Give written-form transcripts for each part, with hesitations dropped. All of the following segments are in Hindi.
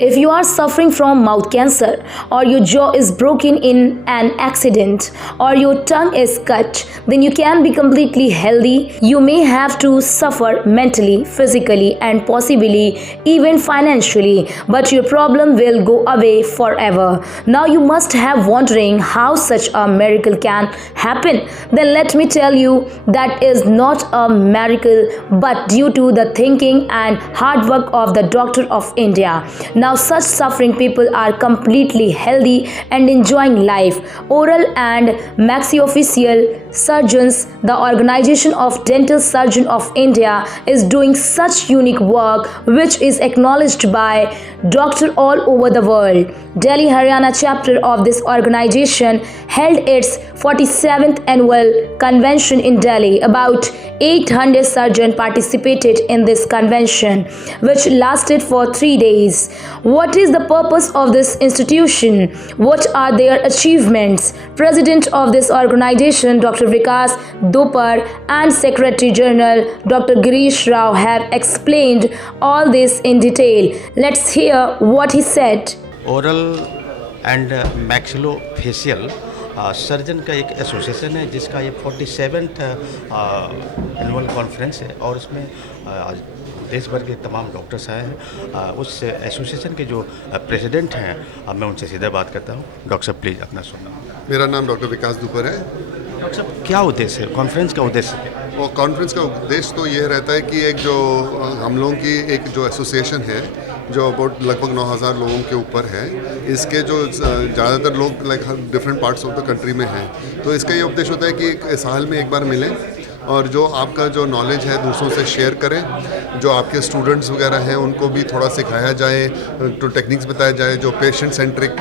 If you are suffering from mouth cancer, or your jaw is broken in an accident, or your tongue is cut, then you can be completely healthy. You may have to suffer mentally, physically, and possibly even financially, but your problem will go away forever. Now you must have wondering how such a miracle can happen. Then let me tell you that is not a miracle but due to the thinking and hard work of the doctor of India. Now such suffering people are completely healthy and enjoying life. Oral and maxillofacial surgeons, the Organization of Dental Surgeons of India, is doing such unique work which is acknowledged by doctors all over the world. Delhi Haryana chapter of this organization held its 47th annual convention in Delhi. About 800 surgeons participated in this convention, which lasted for 3 days. What is the purpose of this institution? What are their achievements? President of this organization, Dr. Vikas Dupar, and Secretary General Dr. Girish Rao have explained all this in detail. Let's hear what he said. Oral and maxillofacial surgeon का एक एसोसिएशन है जिसका ये 47th एनुअल कॉन्फ्रेंस है और उसमें देश भर के तमाम डॉक्टर्स आए हैं। उस एसोसिएशन के जो प्रेसिडेंट हैं मैं उनसे सीधे बात करता हूँ। डॉक्टर साहब प्लीज़ अपना सुनना। मेरा नाम डॉक्टर विकास दुपर है। डॉक्टर साहब क्या उद्देश्य है कॉन्फ्रेंस का उद्देश्य? और कॉन्फ्रेंस का उद्देश्य तो ये रहता है कि एक जो हम लोगों की एक जो एसोसिएशन है जो अबाउट लगभग 9000 लोगों के ऊपर है, इसके जो ज़्यादातर लोग like different parts of the country में हैं, तो इसका ये उद्देश्य होता है कि एक साल में एक बार मिलें और जो आपका जो नॉलेज है दूसरों से शेयर करें। जो आपके स्टूडेंट्स वगैरह हैं उनको भी थोड़ा सिखाया जाए, तो टेक्निक्स बताया जाए। जो पेशेंट सेंट्रिक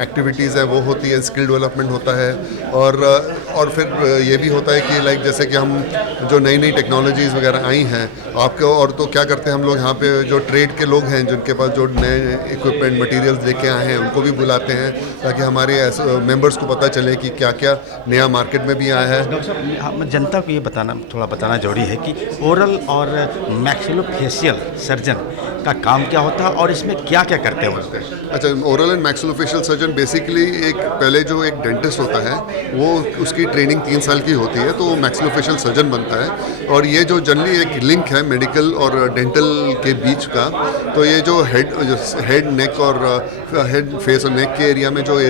एक्टिविटीज़ है वो होती है, स्किल डेवलपमेंट होता है। और फिर ये भी होता है कि लाइक जैसे कि हम जो नई नई टेक्नोलॉजीज़ वगैरह आई हैं आपके, और तो क्या करते हैं हम लोग यहाँ पे जो ट्रेड के लोग हैं जिनके पास जो नए इक्विपमेंट मटेरियल्स लेके आए हैं उनको भी बुलाते हैं ताकि हमारे मेंबर्स को पता चले कि क्या क्या नया मार्केट में भी आया है। डॉक्टर साहब जनता को ये बताना जरूरी है कि ओरल और मैक्सिलोफेशियल सर्जन का काम क्या होता है और इसमें क्या क्या करते हैं। अच्छा, oral and maxillofacial surgeon basically एक पहले जो एक डेंटिस्ट होता है वो उसकी ट्रेनिंग 3 साल की होती है तो वो मैक्सिलोफेशियल सर्जन बनता है। और ये जो जनरली एक लिंक है मेडिकल और डेंटल के बीच का, तो ये जो हेड नेक और हेड फेस और नेक के एरिया में जो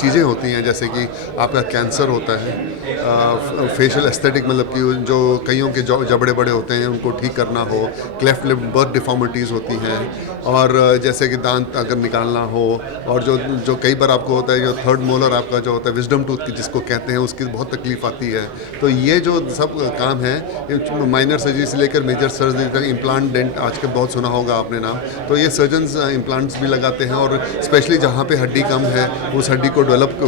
चीज़ें होती हैं जैसे कि आपका कैंसर होता है, फेशियल एस्थेटिक मतलब कि जो कईयों के जबड़े बड़े होते हैं उनको ठीक करना हो, क्लेफ्ट लिप बर्थ डिफॉर्मिटीज़ होती हैं, और जैसे कि दांत अगर निकालना हो, और जो कई बार आपको होता है जो थर्ड मोलर आपका जो होता है विजडम टूथ की जिसको कहते हैं उसकी बहुत तकलीफ आती है। तो ये जो सब काम है माइनर सर्जरी से लेकर मेजर सर्जरी तक, इम्प्लांट डेंट आजकल बहुत सुना होगा आपने नाम, तो ये सर्जन्स इम्प्लांट्स भी लगाते हैं और स्पेशली जहाँ पे हड्डी कम है उस हड्डी को डेवलप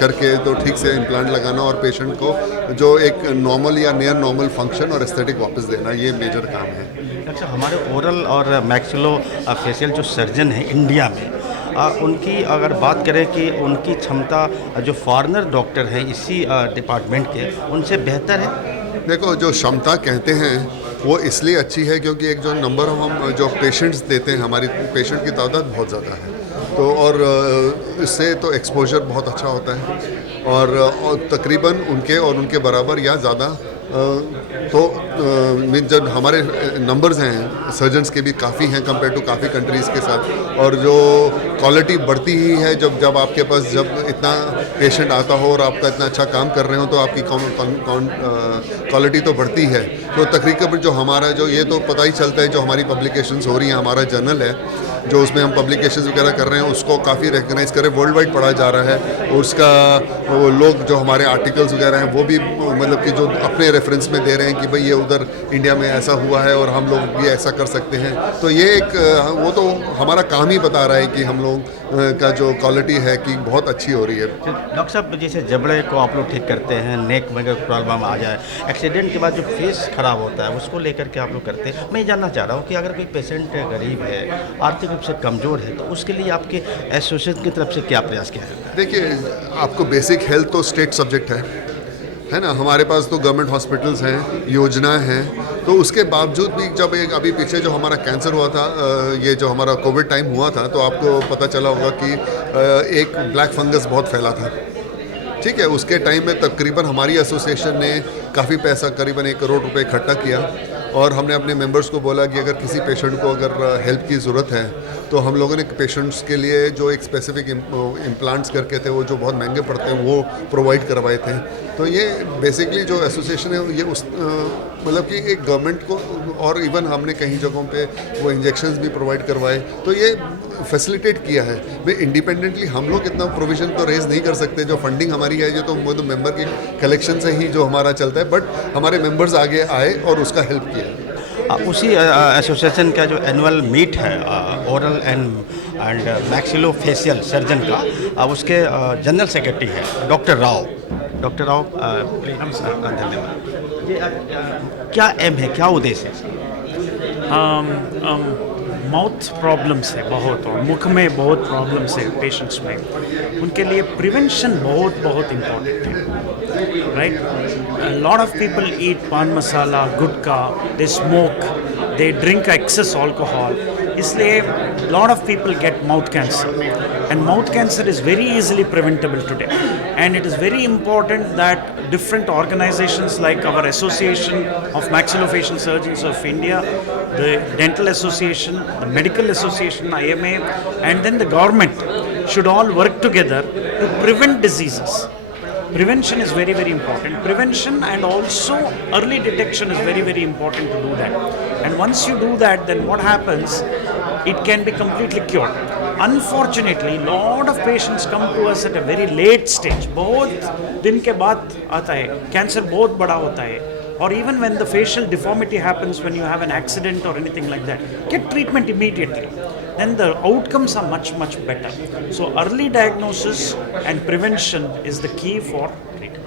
करके तो ठीक से इम्प्लांट लगाना और पेशेंट को जो एक नॉर्मल या नियर नॉर्मल फंक्शन और एस्थेटिक वापस देना, ये मेजर काम है। अच्छा, हमारे ओरल और मैक्सिलोफेशियल जो सर्जन हैं इंडिया में, उनकी अगर बात करें कि उनकी क्षमता जो फॉरेनर डॉक्टर हैं इसी डिपार्टमेंट के उनसे बेहतर है। देखो, जो क्षमता कहते हैं वो इसलिए अच्छी है क्योंकि एक जो नंबर हम जो पेशेंट्स देते हैं, हमारी पेशेंट की तादाद बहुत ज़्यादा है, तो और इससे तो एक्सपोजर बहुत अच्छा होता है और तकरीबन उनके बराबर या ज़्यादा तो जब हमारे नंबर्स हैं सर्जन्स के भी काफ़ी हैं कंपेयर टू काफ़ी कंट्रीज़ के साथ, और जो क्वालिटी बढ़ती ही है जब आपके पास जब इतना पेशेंट आता हो और आपका इतना अच्छा काम कर रहे हो तो आपकी क्वालिटी तो बढ़ती है। तो तकरीबन जो हमारा जो ये तो पता ही चलता है जो हमारी पब्लिकेशंस हो रही हैं, हमारा जर्नल है जो उसमें हम पब्लिकेशंस वगैरह कर रहे हैं उसको काफ़ी रिकग्नाइज़ करें, वर्ल्ड वाइड पढ़ा जा रहा है। उसका वो लोग जो हमारे आर्टिकल्स वगैरह हैं वो भी मतलब कि जो अपने रेफरेंस में दे रहे हैं कि भाई ये उधर इंडिया में ऐसा हुआ है और हम लोग भी ऐसा कर सकते हैं। तो ये एक वो तो हमारा काम ही बता रहा है कि हम लोग का जो क्वालिटी है कि बहुत अच्छी हो रही है। डॉक्टर साहब, जैसे जबड़े को आप लोग ठीक करते हैं, नेक में अगर प्रॉब्लम आ जाए, एक्सीडेंट के बाद जो फेस खराब होता है उसको लेकर के आप लोग करते हैं। मैं जानना चाह रहा हूँ कि अगर कोई पेशेंट गरीब है, आर्थिक रूप से कमज़ोर है, तो उसके लिए आपके एसोसिएशन की तरफ से क्या प्रयास किया जाता है? देखिए, आपको बेसिक हेल्थ तो स्टेट सब्जेक्ट है, है ना। हमारे पास तो गवर्नमेंट हॉस्पिटल्स हैं, योजनाएं हैं, तो उसके बावजूद भी जब एक अभी पीछे जो हमारा कैंसर हुआ था, ये जो हमारा कोविड टाइम हुआ था, तो आपको पता चला होगा कि एक ब्लैक फंगस बहुत फैला था। ठीक है, उसके टाइम में तकरीबन हमारी एसोसिएशन ने काफ़ी पैसा, करीबन 1 करोड़ रुपए इकट्ठा किया, और हमने अपने मेंबर्स को बोला कि अगर किसी पेशेंट को अगर हेल्प की ज़रूरत है, तो हम लोगों ने पेशेंट्स के लिए जो एक स्पेसिफिक इम्प्लांट्स करके थे, वो जो बहुत महंगे पड़ते हैं, वो प्रोवाइड करवाए थे। तो ये बेसिकली जो एसोसिएशन है, ये उस मतलब कि एक गवर्नमेंट को, और इवन हमने कहीं जगहों पे वो इंजेक्शंस भी प्रोवाइड करवाए, तो ये फैसिलिटेट किया है। भाई इंडिपेंडेंटली हम लोग इतना प्रोविज़न तो रेज नहीं कर सकते, जो फंडिंग हमारी है ये तो वो तो मेंबर की कलेक्शन से ही जो हमारा चलता है, बट हमारे मेंबर्स आगे आए और उसका हेल्प किया। उसी एसोसिएशन का जो एनुअल मीट है ओरल एंड मैक्सिलोफेशियल सर्जन का, उसके जनरल सेक्रेटरी है doctor Rao. Doctor Rao, please. धन्यवाद। ये क्या एम है, क्या उद्देश्य है? माउथ प्रॉब्लम्स है बहुत, और मुख में बहुत प्रॉब्लम्स है पेशेंट्स में, उनके लिए प्रिवेंशन बहुत इम्पोर्टेंट है, right. Lot of people eat paan masala, gutkha, they smoke, they drink excess alcohol, इसलिए lot of people get mouth cancer, and mouth cancer is very easily preventable today, and it is very important that different organizations like our Association of Maxillofacial Surgeons of India, the Dental Association, the Medical Association, IMA, and then the government should all work together to prevent diseases. Prevention is very important. Prevention and also early detection is very important to do that. And once you do that, then what happens? It can be completely cured. Unfortunately, lot of patients come to us at a very late stage. बहुत दिन के बाद आता है, कैंसर बहुत बड़ा होता है, or even when the facial deformity happens when you have an accident or anything like that, get treatment immediately. Then the outcomes are much better. So early diagnosis and prevention is the key for treatment.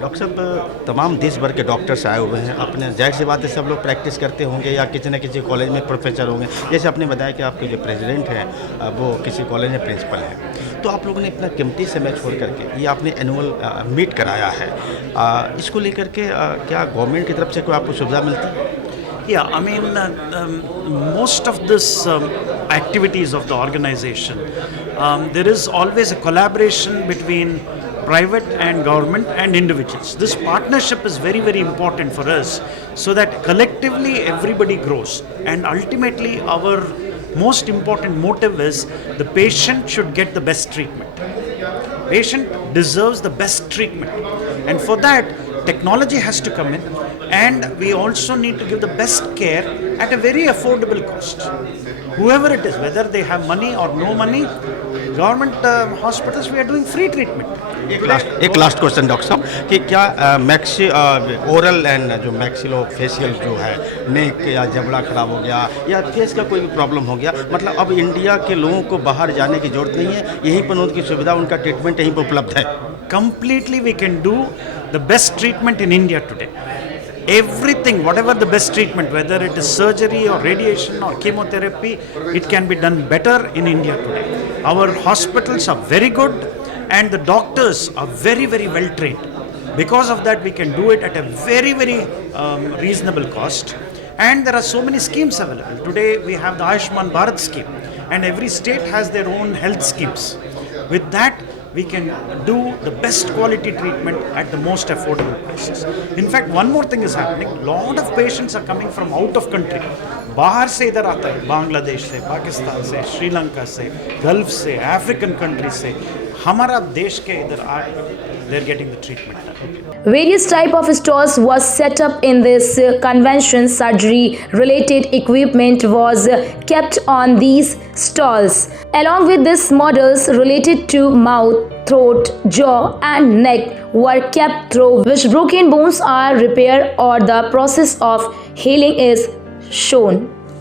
Doctor साहब, तमाम देश भर के डॉक्टर्स आए हुए हैं, अपने जाहिर सी बात है सब लोग प्रैक्टिस करते होंगे या किसी न किसी कॉलेज में प्रोफेसर होंगे। जैसे आपने बताया कि आपके जो प्रेसिडेंट हैं वो किसी कॉलेज में प्रिंसिपल हैं, तो आप लोगों ने इतना कीमती समय छोड़ करके ये आपने एनुअल मीट कराया है, इसको लेकर के क्या गवर्नमेंट की तरफ से कोई आपको सुविधा मिलती है? Yeah, I mean, most of this activities of the organization, there is always a collaboration between private and government and individuals. This partnership is very important for us, so that collectively everybody grows, and ultimately our most important motive is the patient should get the best treatment. Patient deserves the best treatment, and for that technology has to come in, and we also need to give the best care at a very affordable cost. Whoever it is, whether they have money or no money, government hospitals, we are doing free treatment. एक लास्ट क्वेश्चन डॉक्टर साहब, कि क्या ओरल एंड जो मैक्सिलोफेशियल जो है, नेक या जबड़ा खराब हो गया या फेस का कोई भी प्रॉब्लम हो गया, मतलब अब इंडिया के लोगों को बाहर जाने की जरूरत नहीं है, यहीं पर उनकी सुविधा, उनका ट्रीटमेंट यहीं पर उपलब्ध है? Completely we can do the best treatment in India today. Everything, whatever the best treatment, whether it is surgery or radiation or chemotherapy, it can be done better in India today. Our hospitals are very good, and the doctors are very well trained. Because of that, we can do it at a very reasonable cost. And there are so many schemes available. Today we have the Ayushman Bharat scheme, and every state has their own health schemes. With that, we can do the best quality treatment at the most affordable prices. In fact, one more thing is happening. Lot of patients are coming from out of country. बाहर से इधर आता है, बांग्लादेश से, पाकिस्तान से, श्रीलंका से, गल्फ से, अफ्रीकन कंट्री से, हमारा देश के इधर आ, they're getting the treatment done. Various type of stalls was set up in this convention. Surgery related equipment was kept on these stalls. Along with these models related to mouth, throat, jaw and neck were kept through which broken bones are repaired or the process of healing is shown.